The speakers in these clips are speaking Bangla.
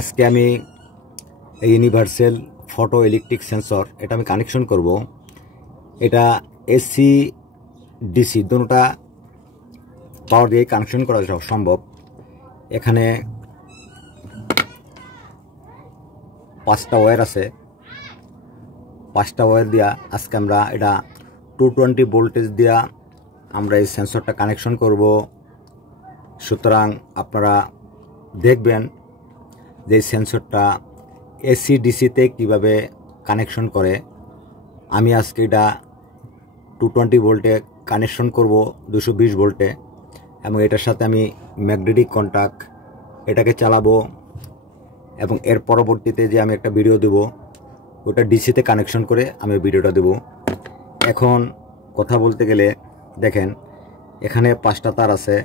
আজকে আমি এই ইউনিভার্সাল ফটো ইলেকট্রিক সেন্সর এটা আমি কানেকশন করব। এটা এসি ডিসি দুটোটা পাওয়ার দিয়ে কানেকশন করা সম্ভব। এখানে 5টা ওয়্যার আছে। 5টা ওয়্যার দিয়া আজকে আমরা এটা 220 ভোল্টেজ দিয়া আমরা এই সেন্সরটা কানেকশন করব। সুতরাং আপনারা দেখবেন যে সেন্সরটা এসি ডিসিতে কিভাবে কানেকশন করে। আমি আজকে এটা 220 ভোল্টে কানেকশন করব 220 ভোল্টে, এবং এটার সাথে আমি ম্যাগনেটিক কন্টাক্ট এটাকে চালাবো, এবং এর পরবর্তীতে যে আমি একটা ভিডিও দেব ওটা ডিসিতে কানেকশন করে আমি ভিডিওটা দেব। এখন কথা বলতে গেলে দেখেন এখানে 5টা তার আছে,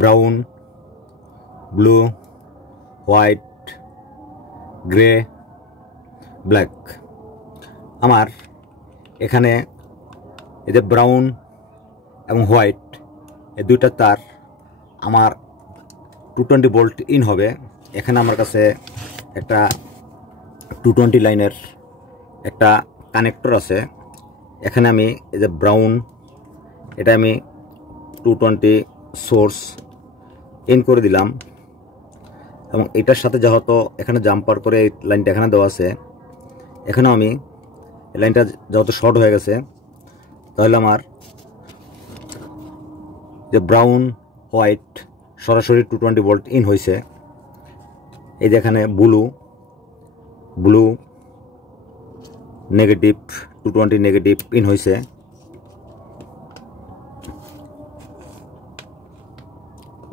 brown, blue, white, grey, black. আমার এখানে এই যে ব্রাউন এবং হোয়াইট এই দুইটা তার আমার 220 ভোল্ট ইন হবে। এখানে আমার কাছে একটা 220 লাইনের একটা কানেক্টর আছে। এখানে আমি এই যে ব্রাউন এটা আমি 220 সোর্স ইন করে দিলাম, এবং এটার সাথে যেহেতু এখানে জাম্পার করে এই লাইনটা এখানে দেওয়া আছে, এখানে আমি এই লাইনটা যেহেতু শর্ট হয়ে গেছে, তাহলে আমার যে ব্রাউন হোয়াইট সরাসরি 220 ভোল্ট ইন হয়েছে। এই যে এখানে ব্লু নেগেটিভ 220 নেগেটিভ ইন হয়েছে।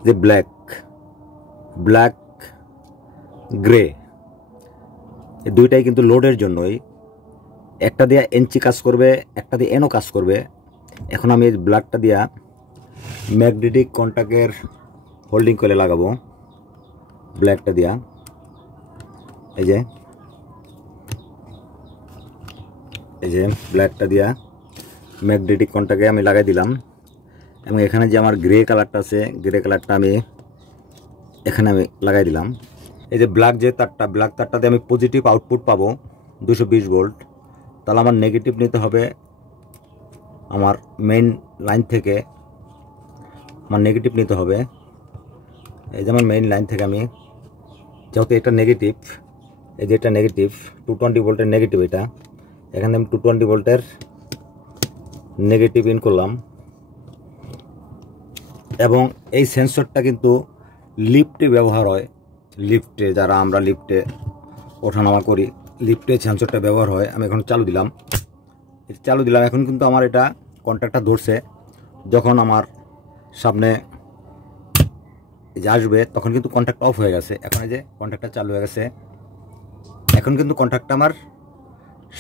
যে ব্ল্যাক গ্রে এই দুইটাই কিন্তু লোডের জন্যই, একটা দিয়ে এনচি কাজ করবে, একটা দিয়ে এনও কাজ করবে। এখন আমি এই ব্ল্যাকটা দিয়া ম্যাগনেটিক কন্টাক্টের হোল্ডিং করে লাগাবো। ব্ল্যাকটা দিয়া এই যে ব্ল্যাকটা দিয়া ম্যাগনেটিক কন্টাক্টে আমি লাগাই দিলাম, এবং এখানে যে আমার গ্রে কালারটা আছে গ্রে কালারটা আমি এখানে আমি লাগাই দিলাম। এই যে ব্ল্যাক তারটাতে আমি পজিটিভ আউটপুট পাবো 220 ভোল্ট। তাহলে আমার নেগেটিভ নিতে হবে আমার মেইন লাইন থেকে, আমার নেগেটিভ নিতে হবে। এই যে আমার মেইন লাইন থেকে আমি যেহেতু এটা নেগেটিভ, এই যে এটা নেগেটিভ 220 ভোল্টের নেগেটিভ, এটা এখানে আমি 220 ভোল্টের নেগেটিভ ইন করলাম। এবং এই সেন্সরটা কিন্তু লিফটে ব্যবহার হয়। লিফটে যারা আমরা লিফটে ওঠানামা করি, লিফটে সেন্সরটা ব্যবহার হয়। আমি এখন চালু দিলাম। এখন কিন্তু আমার এটা কন্ট্যাক্টটা ধরছে। যখন আমার সামনে আসবে তখন কিন্তু কন্ট্যাক্ট অফ হয়ে গেছে। এখন এই যে কন্ট্যাক্টটা চালু হয়ে গেছে। এখন কিন্তু কন্ট্যাক্টটা আমার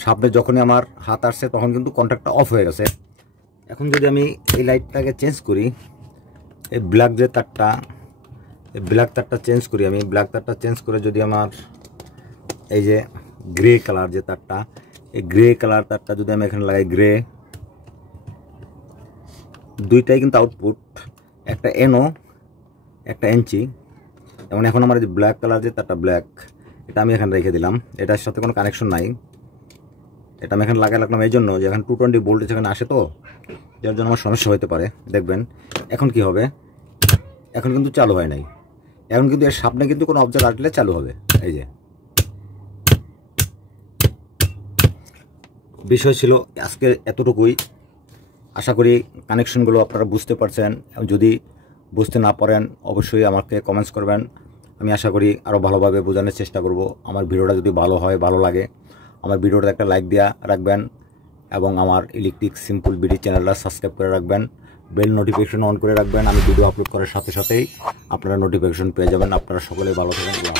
সামনে যখনই আমার হাত আসছে তখন কিন্তু কন্ট্যাক্টটা অফ হয়ে গেছে। এখন যদি আমি এই লাইটটাকে চেঞ্জ করি, এই ব্ল্যাক তারটা চেঞ্জ করি, আমি ব্ল্যাক তারটা চেঞ্জ করে যদি আমার এই যে গ্রে কালার যে তারটা, এই গ্রে কালার তারটা যদি আমি এখানে লাগাই, গ্রে দুইটাই কিন্তু আউটপুট, একটা এনও একটা এনচি। এবং এখন আমার যে ব্ল্যাক কালার যে তারটা ব্ল্যাক, এটা আমি এখানে রেখে দিলাম। এটার সাথে কোনো কানেকশন নাই। এটা আমি এখানে লাগাই রাখলাম এই জন্য যে এখন 220 ভোল্ট এখানে আসে, তো যার জন্য আমার সমস্যা হতে পারে। দেখবেন এখন কি হবে, এখন কিন্তু চালু হয় নাই। এখন কিন্তু এর সামনে কিন্তু কোনো অবজেক্ট রাখলে চালু হবে। এই যে বিষয় ছিল আজকে এতটুকুই। আশা করি কানেকশনগুলো আপনারা বুঝতে পারছেন। যদি বুঝতে না পারেন অবশ্যই আমাকে কমেন্টস করবেন। আমি আশা করি আরও ভালোভাবে বোঝানোর চেষ্টা করব। আমার ভিডিওটা যদি ভালো লাগে আমার ভিডিওটা একটা লাইক দেওয়া রাখবেন, এবং আমার ইলেকট্রিক সিম্পল বিডি চ্যানেলটা সাবস্ক্রাইব করে রাখবেন। বেল নোটিফিকেশন অন করে রাখবেন। আমি ভিডিও আপলোড করার সাথে সাথেই আপনারা নোটিফিকেশন পেয়ে যাবেন। আপনারা সকলেই ভালো থাকবেন।